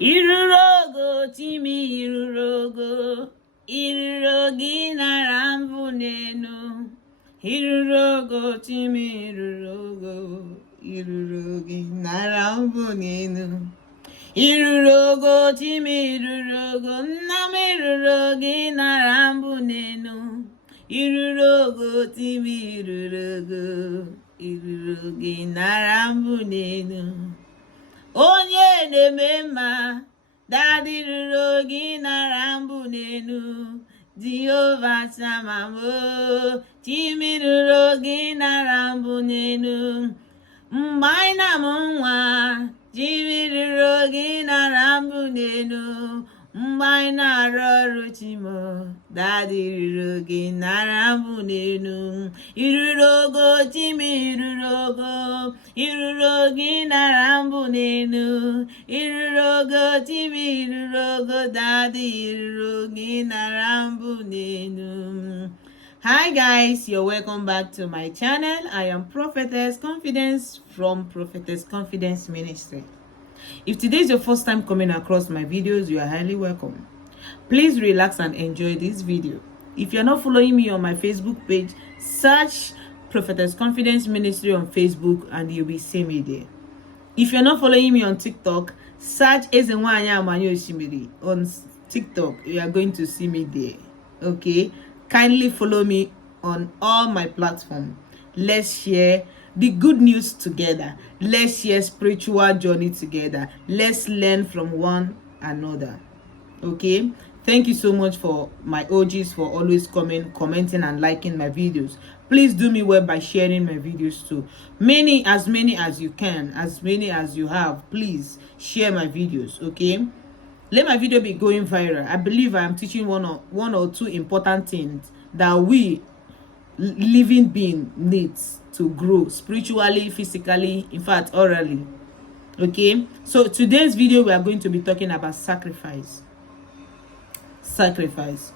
Irurogo timi irurogi narambu nenu. Irurogo timi irurogi narambu nenu. Irurogo timi namirurogi narambu nenu. Irurogo timi irurogi narambu nenu. Onye na-eme mma dadiriro gị nara mbụ n'elu. Jehova Shamamo chimiriro gị nara mbụ n'elu. Mgbe anyị na-amụ nwa chimiriro gị nara mbụ n'elu. Mgbe anyị na-arụ ọrụ chimo dadiriro gị nara mbụ n'elu. Irurogo chimi irurogo gị nara mbụ n'elu. Irurogo chimi daddy irurogo gị nara mbụ n'elu. Hi guys, you're welcome back to my channel. I am Prophetess Confidence from Prophetess Confidence Ministry. If today is your first time coming across my videos, you are highly welcome. Please relax and enjoy this video. If you're not following me on my Facebook page, search Prophetess Confidence Ministry on Facebook and you'll be seeing me there. If you're not following me on TikTok, search Ezenwanya Amanyo Oshimiri on TikTok. You are going to see me there. Okay? Kindly follow me on all my platforms. Let's share the good news together. Let's share spiritual journey together. Let's learn from one another. Okay? Thank you so much for my OGs for always commenting and liking my videos. Please do me well by sharing my videos too. As many as you can, as many as you have, please share my videos, okay? Let my video be going viral. I believe I am teaching one or two important things that we living being needs to grow spiritually, physically, in fact, orally. Okay? So today's video we are going to be talking about sacrifice. Sacrifice.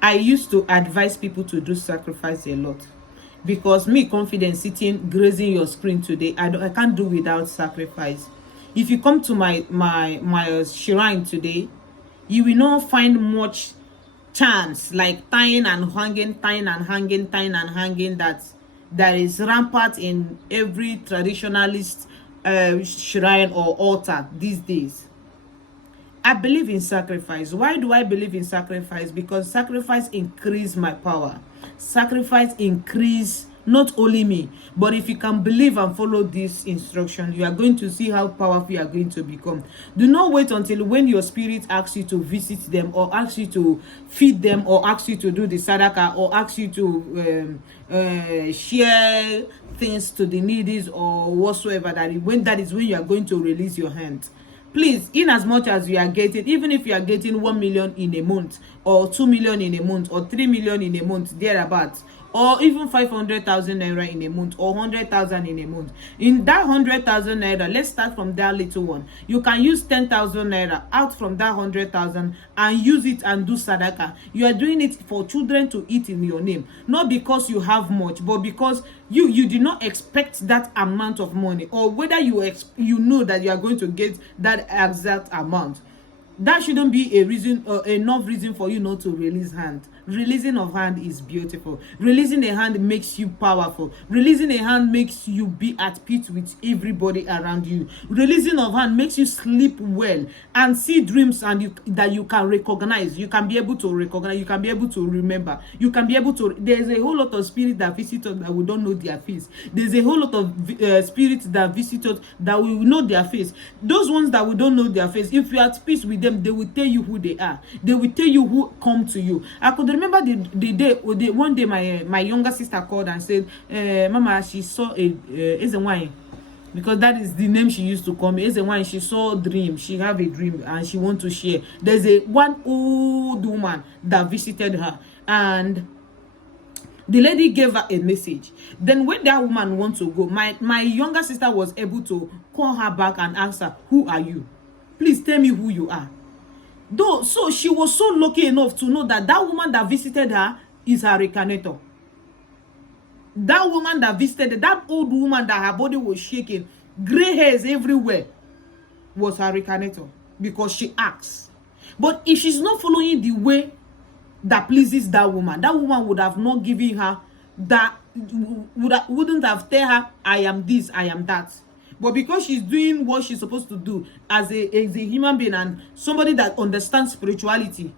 I used to advise people to do sacrifice a lot. Because me confident sitting grazing your screen today, I can't do without sacrifice. If you come to my shrine today, you will not find much chance like tying and hanging that is rampant in every traditionalist shrine or altar these days. I believe in sacrifice. Why do I believe in sacrifice? Because sacrifice increase my power. Sacrifice increase not only me, but if you can believe and follow this instruction, you are going to see how powerful you are going to become. Do not wait until when your spirit asks you to visit them, or asks you to feed them, or asks you to do the sadaka, or asks you to share things to the needy or whatsoever. That is when you are going to release your hand. Please, in as much as you are getting, even if you are getting 1 million in a month, or 2 million in a month, or 3 million in a month, thereabouts, or even 500,000 naira in a month, or 100,000 in a month. In that 100,000 naira, let's start from that little one. You can use 10,000 naira out from that 100,000 and use it and do sadaka. You are doing it for children to eat in your name, not because you have much, but because you did not expect that amount of money, or whether you know that you are going to get that exact amount. That shouldn't be a reason, enough reason for you not to release hand. Releasing of hand is beautiful. Releasing a hand makes you powerful. Releasing a hand makes you be at peace with everybody around you. Releasing of hand makes you sleep well and see dreams that you can recognize. You can be able to recognize. You can be able to remember. You can be able to. There's a whole lot of spirits that visit us that we don't know their face. There's a whole lot of spirits that visit us that we know their face. Those ones that we don't know their face, if you're at peace with them, they will tell you who they are. They will tell you who come to you. I could remember the day one day my younger sister called and said, Mama, she saw Ezenwany, because that is the name she used to call me. Ezenwany, she saw a dream. She have a dream and she want to share. There's one old woman that visited her, and the lady gave her a message. Then when that woman wants to go, my younger sister was able to call her back and ask her, who are you? Please tell me who you are. Though, so she was so lucky enough to know that that woman that visited her is her reincarnator. That woman that visited, that old woman that her body was shaking, gray hairs everywhere, was her reincarnator. because she asks. But if she's not following the way that pleases that woman would have not given her that, wouldn't have tell her, I am this, I am that. But because she's doing what she's supposed to do as a human being and somebody that understands spirituality,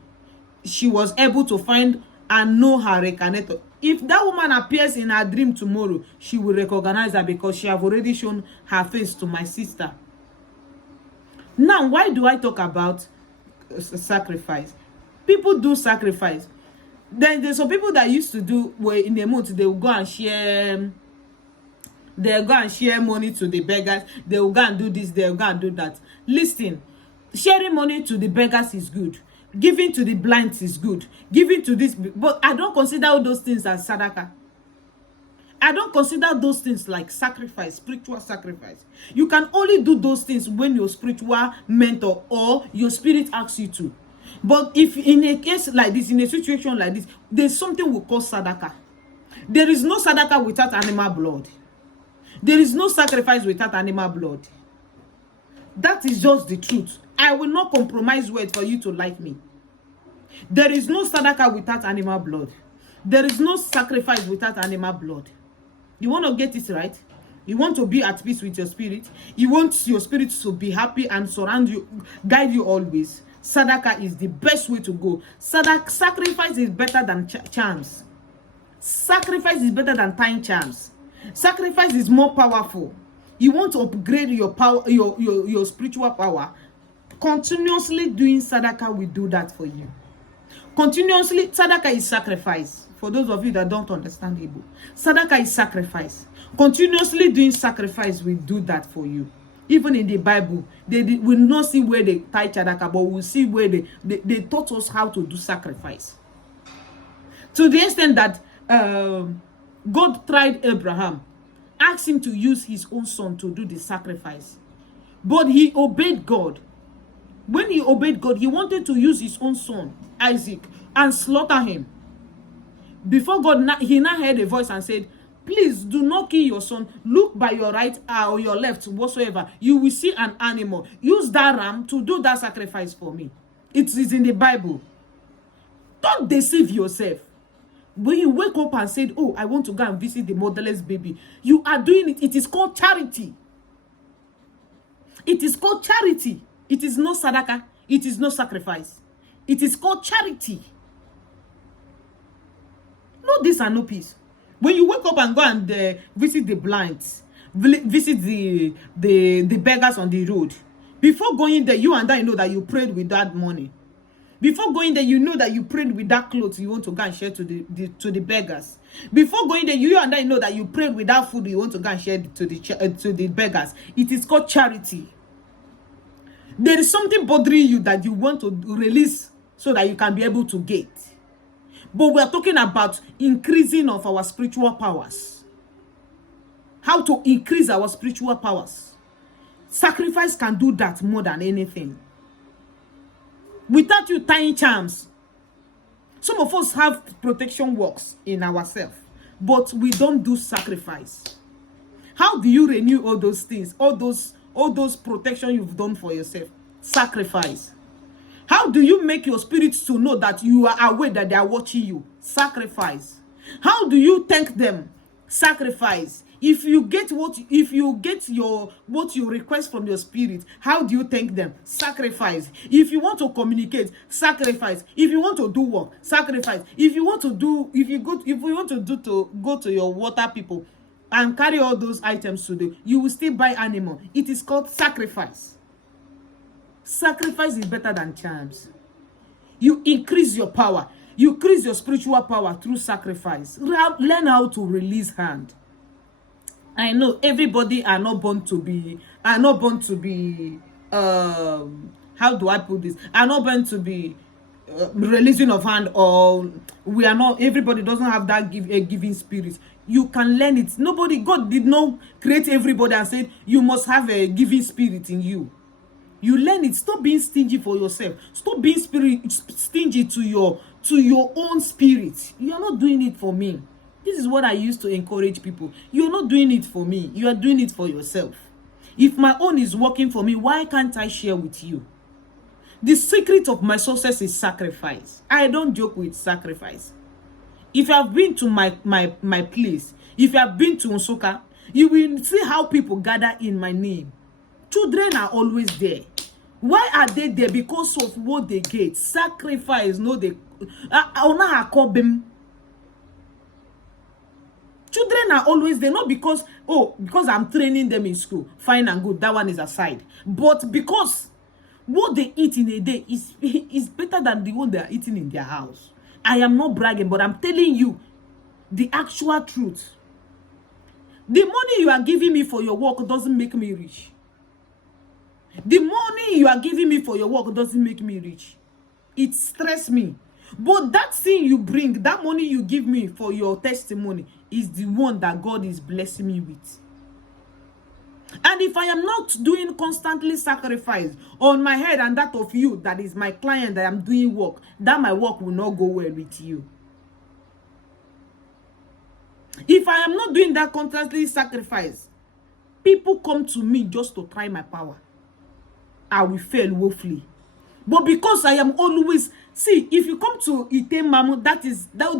she was able to find and know her reincarnator. If that woman appears in her dream tomorrow, she will recognize her because she have already shown her face to my sister. Now, why do I talk about sacrifice? People do sacrifice. Then there's some people that used to do, where in a month they will go and share, they'll go and share money to the beggars. They will go and do this, they'll go and do that. Listen, sharing money to the beggars is good. Giving to the blind is good. Giving to this, but I don't consider all those things as sadaka. I don't consider those things like sacrifice, spiritual sacrifice. You can only do those things when your spiritual mentor or your spirit asks you to. But if in a case like this, in a situation like this, there's something we call sadaka. There is no sadaka without animal blood. There is no sacrifice without animal blood. That is just the truth. I will not compromise words for you to like me. There is no sadaka without animal blood. There is no sacrifice without animal blood. You want to get it right? You want to be at peace with your spirit? You want your spirit to be happy and surround you, guide you always? Sadaka is the best way to go. Sacrifice is better than charms. Sacrifice is better than tying charms. Sacrifice is more powerful. You want to upgrade your power, your spiritual power. Continuously doing sadaka will do that for you. Continuously, sadaka is sacrifice. For those of you that don't understand Hebrew, sadaka is sacrifice. Continuously doing sacrifice will do that for you. Even in the Bible, they will not see where they tie sadaka, but we'll see where they taught us how to do sacrifice. To the extent that God tried Abraham, asked him to use his own son to do the sacrifice. But he obeyed God. When he obeyed God, he wanted to use his own son, Isaac, and slaughter him. Before God, he now heard a voice and said, please do not kill your son. Look by your right or your left, whatsoever. You will see an animal. Use that ram to do that sacrifice for me. It is in the Bible. Don't deceive yourself. When you wake up and said, oh, I want to go and visit the motherless baby, you are doing it. It is called charity. It is called charity. It is no sadaka. It is no sacrifice. It is called charity. No this and no peace. When you wake up and go and visit the blind, visit the beggars on the road, before going there, you and I know that you prayed with that money. Before going there, you know that you prayed with that clothes you want to go and share to the beggars. Before going there, you and I know that you prayed with that food you want to go and share to the beggars. It is called charity. There is something bothering you that you want to release so that you can be able to get. But we are talking about increasing of our spiritual powers. How to increase our spiritual powers. Sacrifice can do that more than anything. Without you tying charms. Some of us have protection works in ourselves, but we don't do sacrifice. How do you renew all those things, all those protection you've done for yourself? Sacrifice. How do you make your spirits to know that you are aware that they are watching you? Sacrifice. How do you thank them? Sacrifice. If you get what you request from your spirit, how do you thank them? Sacrifice. If you want to communicate, sacrifice. If you want to do work, sacrifice. If you want to go to your water people and carry all those items to them, you will still buy animal. It is called sacrifice. Sacrifice is better than charms. You increase your power. You increase your spiritual power through sacrifice. Learn how to release hand. I know everybody are not born to be how do I put this? Are not born to be releasing of hand, or we are not, everybody doesn't have that giving spirit. You can learn it. God did not create everybody and said you must have a giving spirit in you. You learn it. Stop being stingy for yourself. Stop being stingy to your own spirit. You are not doing it for me. This is what I used to encourage people. You're not doing it for me. You are doing it for yourself. If my own is working for me, why can't I share with you? The secret of my success is sacrifice. I don't joke with sacrifice. If you have been to my place, if you have been to Nsukka, you will see how people gather in my name. Children are always there. Why are they there? Because of what they get. Sacrifice, no, they children are always there, not because, oh, because I'm training them in school. Fine and good, that one is aside. But because what they eat in a day is better than the one they are eating in their house. I am not bragging, but I'm telling you the actual truth. The money you are giving me for your work doesn't make me rich. The money you are giving me for your work doesn't make me rich. It stresses me. But that thing you bring, that money you give me for your testimony, is the one that God is blessing me with. And if I am not doing constantly sacrifice on my head and that of you, that is my client, that I'm doing work, that my work will not go well with you. If I am not doing that constantly sacrifice, people come to me just to try my power. I will fail woefully. But because I am always, see, if you come to Ite Mamu,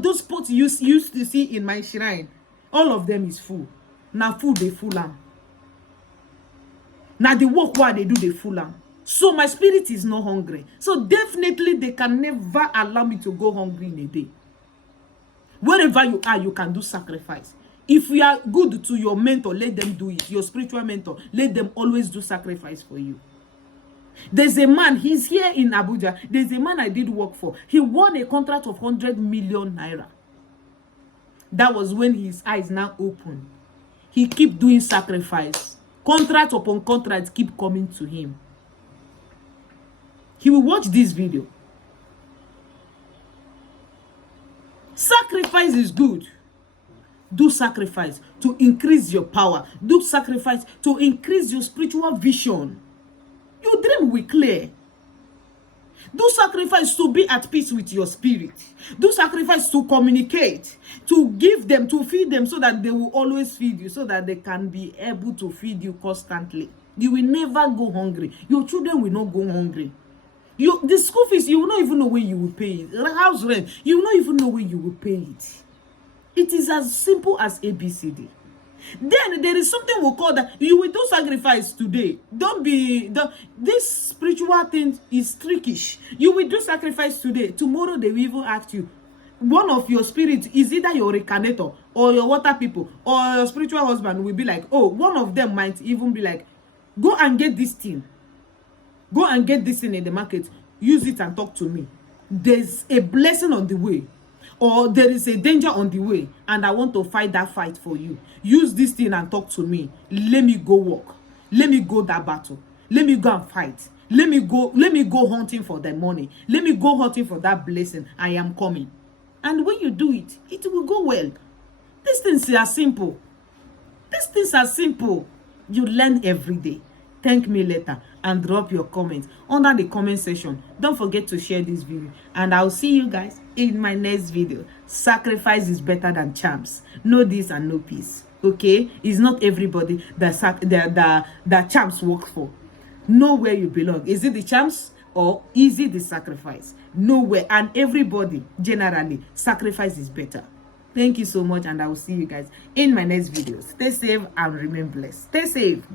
those spots you used to see in my shrine, all of them is full. Now food they full am. Now the work while they do they full am. So my spirit is not hungry. So definitely they can never allow me to go hungry in a day. Wherever you are, you can do sacrifice. If you are good to your mentor, let them do it. Your spiritual mentor, let them always do sacrifice for you. There's a man, he's here in Abuja. There's a man I did work for. He won a contract of 100 million naira. That was when his eyes now open. He keep doing sacrifice. Contract upon contract keep coming to him. He will watch this video. Sacrifice is good. Do sacrifice to increase your power. Do sacrifice to increase your spiritual vision. Your dream will clear. Do sacrifice to be at peace with your spirit. Do sacrifice to communicate, to give them, to feed them, so that they will always feed you, so that they can be able to feed you constantly. You will never go hungry. Your children will not go hungry. The school fees, you will not even know when you will pay it. House rent, you will not even know when you will pay it. It is as simple as ABCD. Then there is something we call that you will do sacrifice today. This spiritual thing is trickish. You will do sacrifice today. Tomorrow they will even ask you. One of your spirits is either your reincarnator or your water people or your spiritual husband will be like, oh, one of them might even be like, go and get this thing. Go and get this thing in the market. Use it and talk to me. There's a blessing on the way. Or there is a danger on the way, and I want to fight that fight for you. Use this thing and talk to me. Let me go walk. Let me go that battle. Let me go and fight. Let me go hunting for the money. Let me go hunting for that blessing. I am coming. And when you do it, it will go well. These things are simple. These things are simple. You learn every day. Thank me later and drop your comments under the comment section. Don't forget to share this video, and I'll see you guys in my next video. Sacrifice is better than charms. No this and no peace. Okay, it's not everybody that charms work for. Know where you belong. Is it the charms or is it the sacrifice? Know where. And everybody generally, sacrifice is better. Thank you so much, and I will see you guys in my next video. Stay safe and remain blessed. Stay safe.